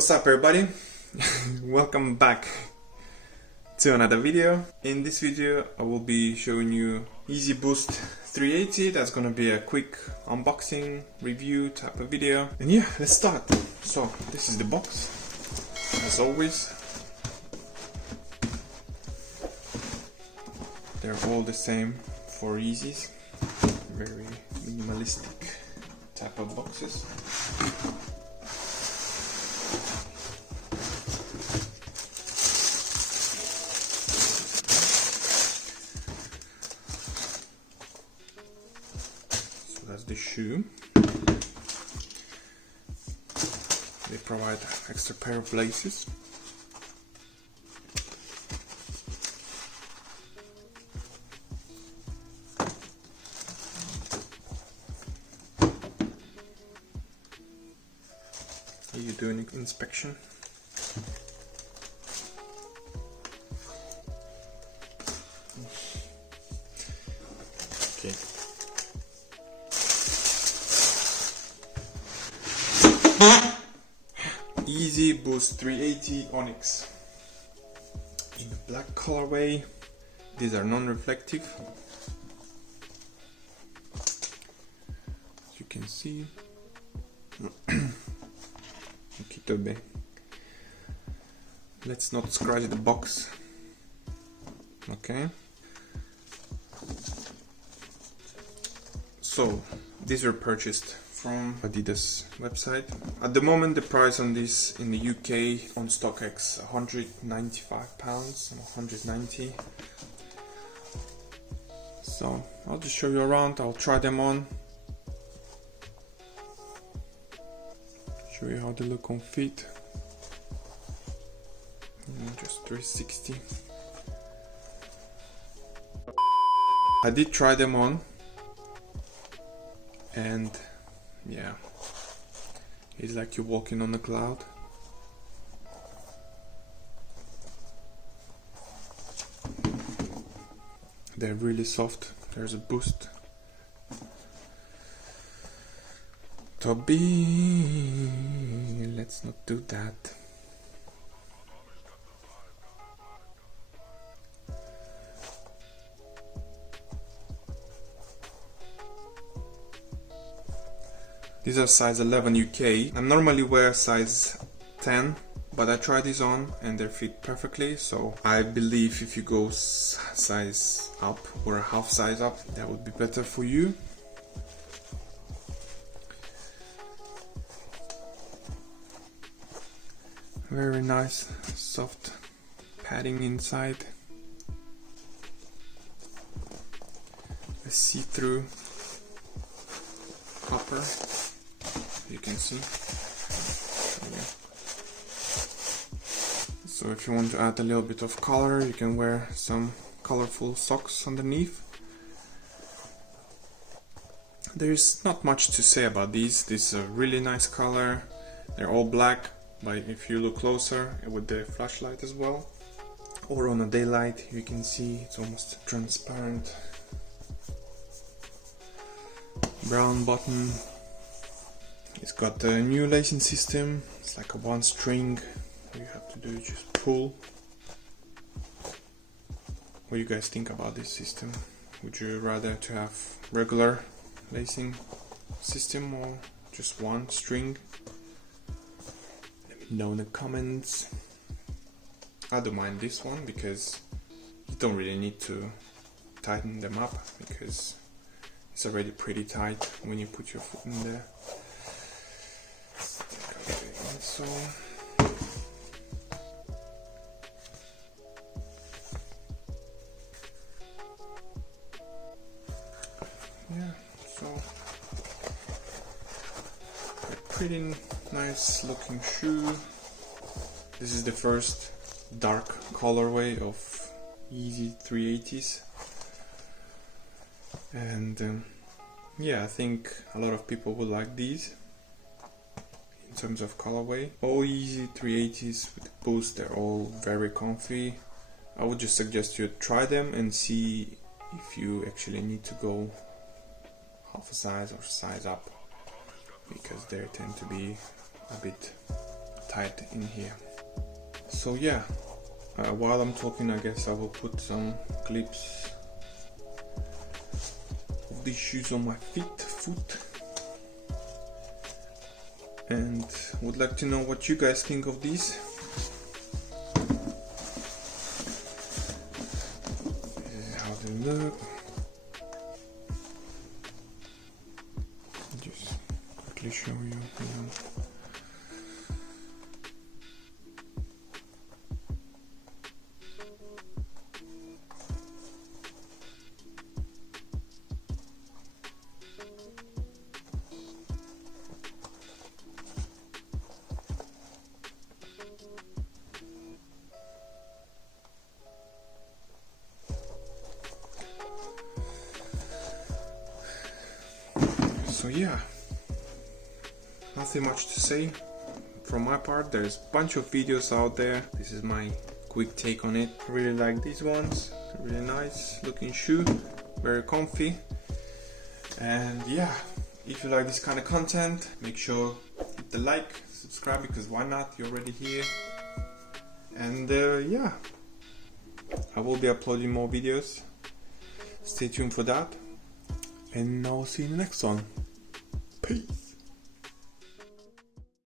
What's up everybody? Welcome back to another video. In this video I will be showing you YEEZY Boost 380. That's gonna be a quick unboxing review type of video. And yeah, let's start. So this is the box, as always. They're all the same for YEEZYs. Very minimalistic type of boxes. That's the shoe. They provide extra pair of laces. Here you do an inspection. Okay. YEEZY Boost 380 ONYX in black colorway. These are non-reflective, as you can see. Let's not scratch the box. Okay. So these were purchased from Adidas website. At the moment the price on this in the UK on StockX £195 and 190. So I'll just show you around. I'll try them on, show you how they look on feet. Just 360. I did try them on, and yeah, it's like you're walking on a cloud. They're really soft. There's a boost. Toby, let's not do that. These are size 11 UK. I normally wear size 10, but I tried these on and they fit perfectly. So I believe if you go size up or a half size up, that would be better for you. Very nice, soft padding inside. A see-through copper. You can see. So if you want to add a little bit of color, you can wear some colorful socks underneath. There's not much to say about these. This is a really nice color. They're all black, but if you look closer with the flashlight as well, or on a daylight, you can see it's almost transparent. Brown button. It's got a new lacing system. It's like a one string. All you have to do is just pull. What do you guys think about this system? Would you rather to have regular lacing system or just one string? Let me know in the comments. I don't mind this one because you don't really need to tighten them up because it's already pretty tight when you put your foot in there. So yeah, so a pretty nice looking shoe. This is the first dark colorway of YEEZY 380s, and yeah, I think a lot of people will like these. In terms of colorway, all YEEZY 380s with the boost, they're all very comfy. I would just suggest you try them and see if you actually need to go half a size or size up, because they tend to be a bit tight in here. So yeah, while I'm talking, I guess I will put some clips of these shoes on my foot, and would like to know what you guys think of these. This is how they look. Just quickly show you. So yeah, nothing much to say from my part. There's a bunch of videos out there. This is my quick take on it. I really like these ones. Really nice looking shoe, very comfy. And yeah, if you like this kind of content, make sure hit the like, subscribe, because why not? You're already here. And yeah, I will be uploading more videos. Stay tuned for that, and I'll see you in the next one. Peace.